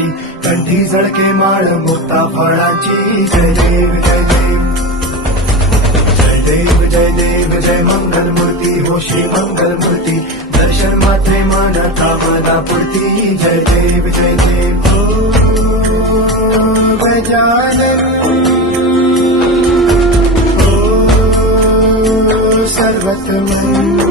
फुलांची, कंठी झळके माळ मुक्ता फळांची. जय देव जय देव जय देव जय देव जय मंगल मूर्ती हो श्री मंगल मूर्ती. दर्शन मात्रे मन कामना पूर्ती. जय देव जय देव ओ गजानन ओ सर्वतमन.